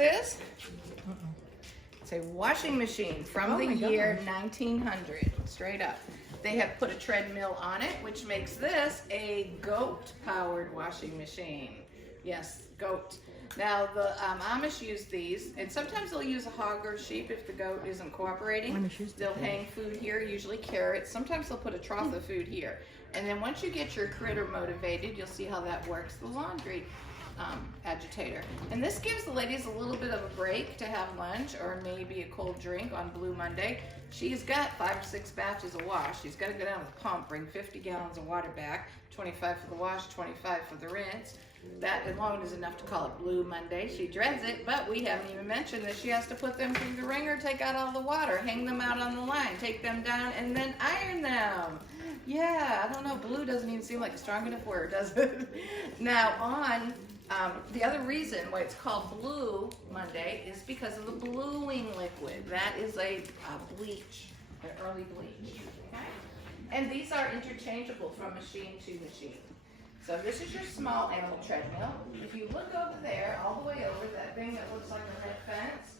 This? It's a washing machine from the year 1900, straight up. They have put a treadmill on it, which makes this a goat-powered washing machine. Yes, goat. Now, the Amish use these, and sometimes they'll use a hog or sheep if the goat isn't cooperating. They'll hang food here, usually carrots. Sometimes they'll put a trough of food here. And then once you get your critter motivated, you'll see how that works, the laundry agitator. And this gives the ladies a little bit of a break to have lunch or maybe a cold drink on Blue Monday. She's got 5 or 6 batches of wash. She's got to go down to the pump, bring 50 gallons of water back, 25 for the wash, 25 for the rinse. That alone is enough to call it Blue Monday. She dreads it, but we haven't even mentioned that she has to put them through the wringer, take out all the water, hang them out on the line, take them down, and then iron them. Yeah, I don't know, blue doesn't even seem like a strong enough word, does it? Now on the other reason why it's called Blue Monday is because of the bluing liquid. That is a bleach, an early bleach. Okay? And these are interchangeable from machine to machine. So this is your small animal treadmill. If you look over there, all the way over, that thing that looks like a red fence,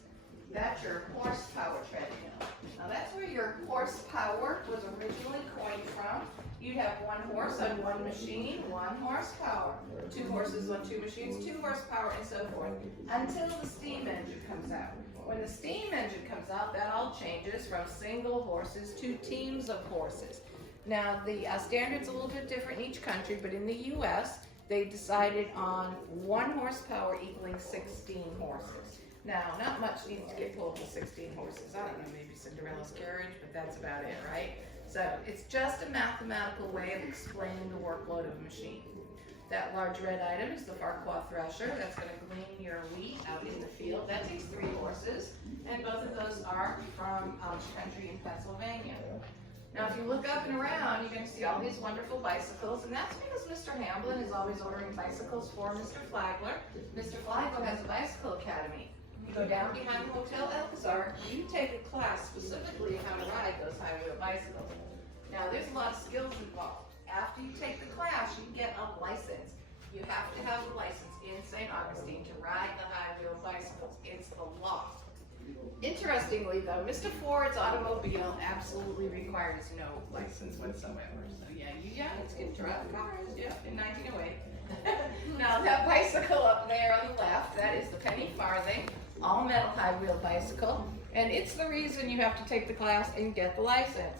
that's your horsepower treadmill. Now that's where your horsepower was originally coined from. You'd have 1 horse on 1 machine, 1 horsepower. 2 horses on 2 machines, 2 horsepower, and so forth, until the steam engine comes out. When the steam engine comes out, that all changes from single horses to teams of horses. Now the standard's a little bit different in each country, but in the U.S., they decided on 1 horsepower equaling 16 horses. Now, not much needs to get pulled with 16 horses. I don't know, maybe Cinderella's carriage, but that's about it, right? So it's just a mathematical way of explaining the workload of a machine. That large red item is the Farquhar thresher. That's going to glean your wheat out in the field. That takes 3 horses, and both of those are from country in Pennsylvania. Now, if you look up and around, you're going to see all these wonderful bicycles, and that's because Mr. Hamblin is always ordering bicycles for Mr. Flagler. Mr. Flagler has a bicycle academy. You go down behind the Hotel Alcazar, you take a class specifically on how to ride those high-wheel bicycles. Now, there's a lot of skills involved. After you take the class, you get a license. You have to have a license in St. Augustine to ride the high-wheel bicycles. It's the law. Interestingly, though, Mr. Ford's automobile absolutely requires no license whatsoever. So, yeah, you youngins can drive cars, yep, in 1908. Now, that bicycle up there on the left, that is the penny farthing, all metal high-wheel bicycle, and it's the reason you have to take the class and get the license.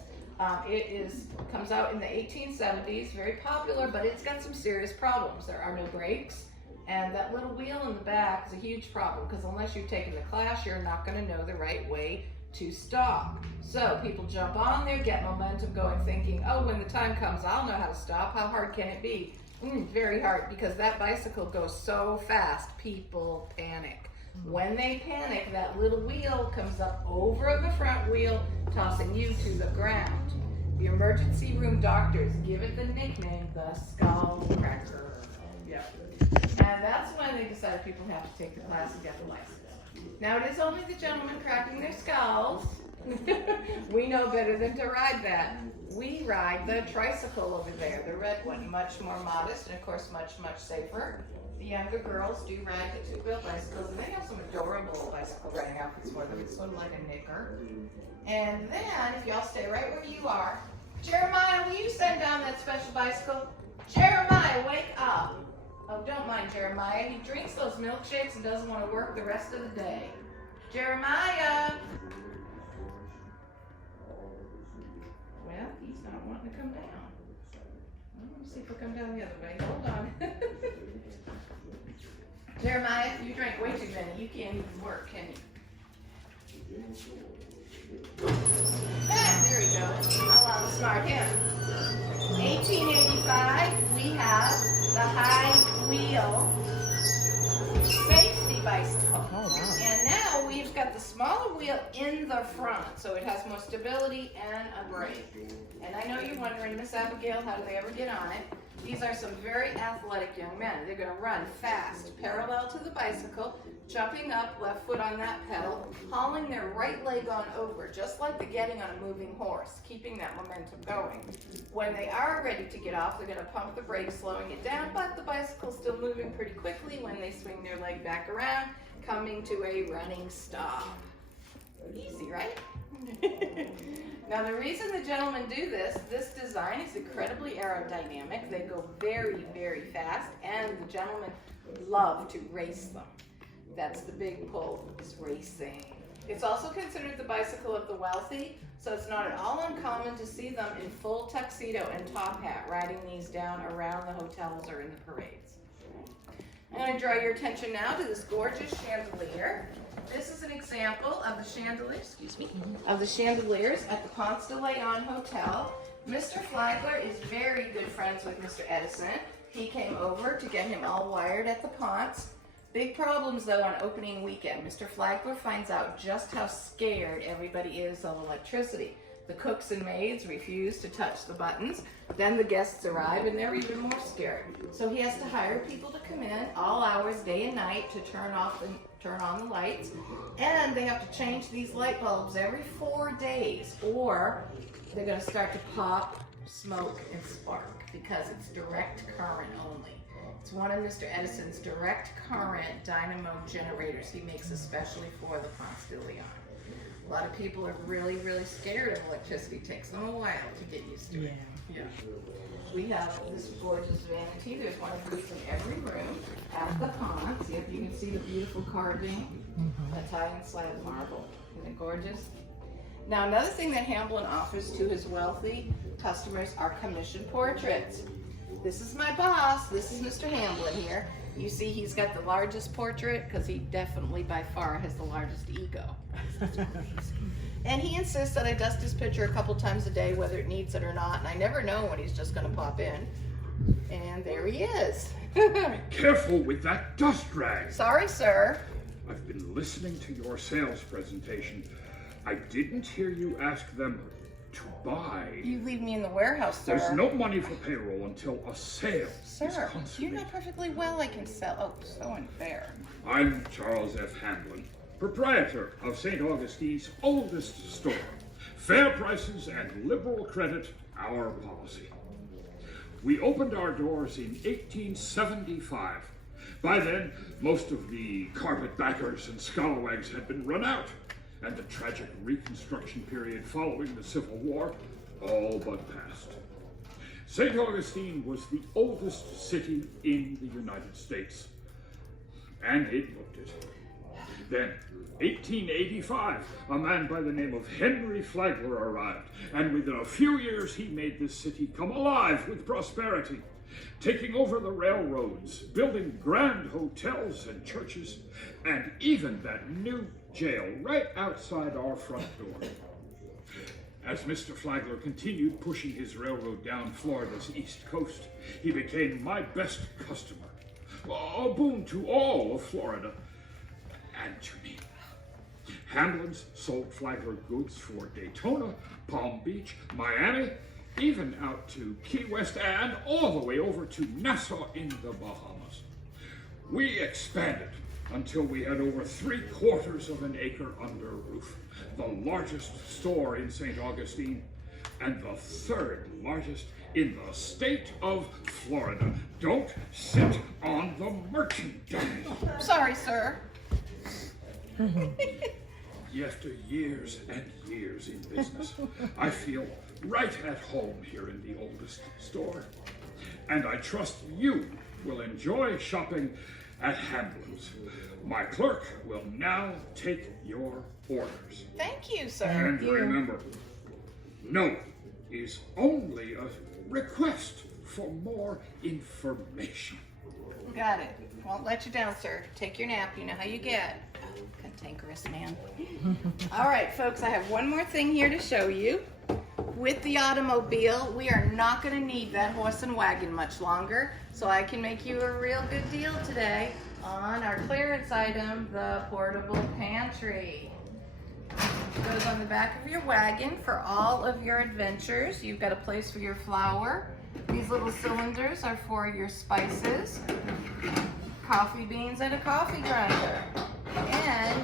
It comes out in the 1870s, very popular, but it's got some serious problems. There are no brakes. And that little wheel in the back is a huge problem because unless you've taken the class, you're not going to know the right way to stop. So people jump on there, get momentum going, thinking, oh, when the time comes, I'll know how to stop. How hard can it be? Very hard, because that bicycle goes so fast, people panic. When they panic, that little wheel comes up over the front wheel, tossing you to the ground. The emergency room doctors give it the nickname, the skull cracker. Yep. And that's when they decided people have to take the class and get the license. Now, it is only the gentlemen cracking their skulls. We know better than to ride that. We ride the tricycle over there, the red one, much more modest and, of course, much, much safer. The younger girls do ride the 2-wheel bicycles, and they have some adorable bicycle riding outfits for them. It's sort of like a knicker. And then, if y'all stay right where you are, Jeremiah, will you send down that special bicycle? Jeremiah, wake up. Oh, don't mind Jeremiah. He drinks those milkshakes and doesn't want to work the rest of the day. Jeremiah! Well, he's not wanting to come down. Well, let me see if he'll come down the other way. Hold on. Jeremiah, you drank way too many. You can't even work, can you? Ah, there we go. I'll outsmart him. 1885, we have the high wheel safety bicycle. Oh, wow. And now we've got the smaller wheel in the front, so it has more stability and a brake. And I know you're wondering, Miss Abigail, how do they ever get on it? These are some very athletic young men. They're going to run fast, parallel to the bicycle, jumping up, left foot on that pedal, hauling their right leg on over, just like the getting on a moving horse, keeping that momentum going. When they are ready to get off, they're going to pump the brakes, slowing it down, but the bicycle's still moving pretty quickly when they swing their leg back around coming to a running stop. Easy, right? Now the reason the gentlemen do this design is incredibly aerodynamic. They go very, very fast, and the gentlemen love to race them. That's the big pull, is racing. It's also considered the bicycle of the wealthy, so it's not at all uncommon to see them in full tuxedo and top hat riding these down around the hotels or in the parades. I'm going to draw your attention now to this gorgeous chandelier. This is an example of the chandeliers, of the chandeliers at the Ponce de Leon Hotel. Mr. Flagler is very good friends with Mr. Edison. He came over to get him all wired at the Ponce. Big problems though on opening weekend. Mr. Flagler finds out just how scared everybody is of electricity. The cooks and maids refuse to touch the buttons. Then the guests arrive and they're even more scared. So he has to hire people to come in all hours, day and night, to turn on the lights. And they have to change these light bulbs every 4 days, or they're going to start to pop, smoke, and spark because it's direct current only. It's one of Mr. Edison's direct current dynamo generators he makes especially for the Ponce de Leon. A lot of people are really, really scared of electricity. It takes them a while to get used to it. Yeah. We have this gorgeous vanity. There's one of these in every room at the Ponce. You can see the beautiful carving, Italian slab marble. Isn't it gorgeous? Now, another thing that Hamblin offers to his wealthy customers are commissioned portraits. This is my boss. This is Mr. Hamblin here. You see he's got the largest portrait because he definitely by far has the largest ego. And he insists that I dust his picture a couple times a day, whether it needs it or not, and I never know when he's just going to pop in. And there he is. Be careful with that dust rag. Sorry, sir. I've been listening to your sales presentation. I didn't hear you ask them to buy. You leave me in the warehouse, sir. There's no money for payroll until a sale is Sir, you consummated. know perfectly well I can sell. Oh, so unfair. I'm Charles F. Hamblin, proprietor of St. Augustine's oldest store. Fair prices and liberal credit, our policy. We opened our doors in 1875. By then, most of the carpetbaggers and scalawags had been run out, and the tragic Reconstruction period following the Civil War all but passed. St. Augustine was the oldest city in the United States, and it looked it. Then, 1885, a man by the name of Henry Flagler arrived, and within a few years he made this city come alive with prosperity, taking over the railroads, building grand hotels and churches, and even that new jail right outside our front door. As Mr. Flagler continued pushing his railroad down Florida's east coast, he became my best customer, a boon to all of Florida, and to me. Hamblin's sold Flagler goods for Daytona, Palm Beach, Miami, even out to Key West and all the way over to Nassau in the Bahamas. We expanded until we had over 3/4 of an acre under roof, the largest store in St. Augustine, and the 3rd largest in the state of Florida. Don't sit on the merchandise. Sorry, sir. After years and years in business, I feel right at home here in the oldest store. And I trust you will enjoy shopping at Hamblin's. My clerk will now take your orders. Thank you, sir. And remember, no is only a request for more information. Got it. Won't let you down, sir. Take your nap. You know how you get. Oh, cantankerous man. All right, folks, I have one more thing here to show you. With the automobile, we are not going to need that horse and wagon much longer, so I can make you a real good deal today on our clearance item, the portable pantry. It goes on the back of your wagon for all of your adventures. You've got a place for your flour. These little cylinders are for your spices, coffee beans, and a coffee grinder. And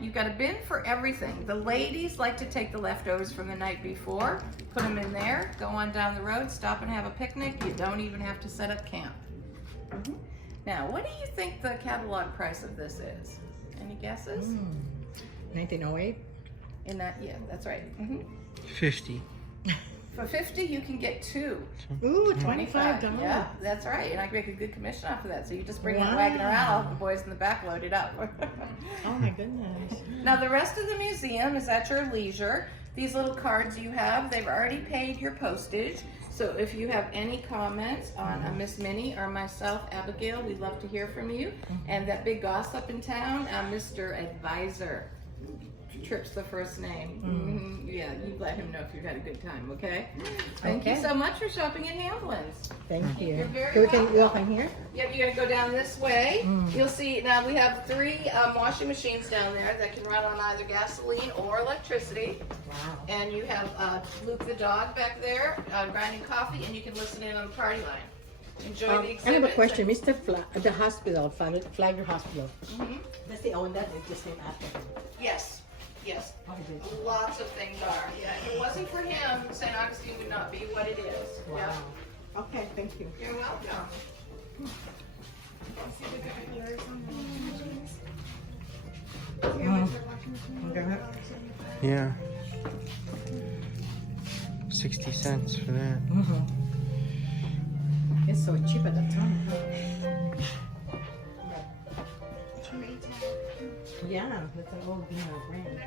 you've got a bin for everything. The ladies like to take the leftovers from the night before, put them in there, go on down the road, stop and have a picnic. You don't even have to set up camp. Now, what do you think the catalog price of this is? Any guesses? 1908. In that, yeah, that's right. 50. For 50, you can get two. Ooh, $25. Yeah, that's right. And I can make a good commission off of that. So you just bring that Wow. wagon around, the boys in the back load it up. Oh my goodness. Now the rest of the museum is at your leisure. These little cards you have, they've already paid your postage. So if you have any comments on Miss Minnie or myself, Abigail, we'd love to hear from you. And that big gossip in town, Mr. Advisor. Tripp's the first name. Yeah, you let him know if you've had a good time, okay? Thank you Okay. so much for shopping at Hamlin's. Thank you. You're very We can welcome. walk in here? Yep, you're gonna go down this way. You'll see, now we have 3 washing machines down there that can run on either gasoline or electricity. Wow. And you have Luke the dog back there grinding coffee, and you can listen in on the party line. Enjoy the I exhibit. have a question. Mr. The hospital, Flagler Hospital. Does he own that? It's the same after him. Yes, yes. Oh, is it? Lots of things are. Yeah, if it wasn't for him, St. Augustine would not be what it is. Wow. Yeah. Okay, thank you. You're welcome. Okay. Yeah. 60 cents for that. It's so cheap at the time. Yeah, that's an old brand.